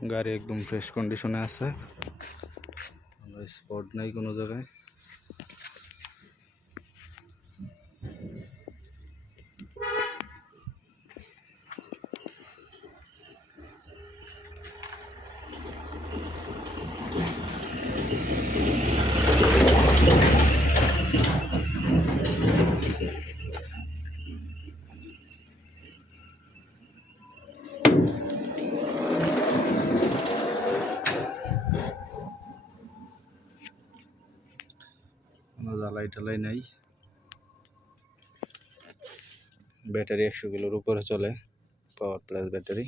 গাড়ি একদম ফ্রেশ কন্ডিশনে আছে। স্পট নাই কোনো জায়গায়। কোনো জ্বালাই টালাই নাই। ব্যাটারি একশো কিলোর উপরে চলে পাওয়ার প্লাস ব্যাটারি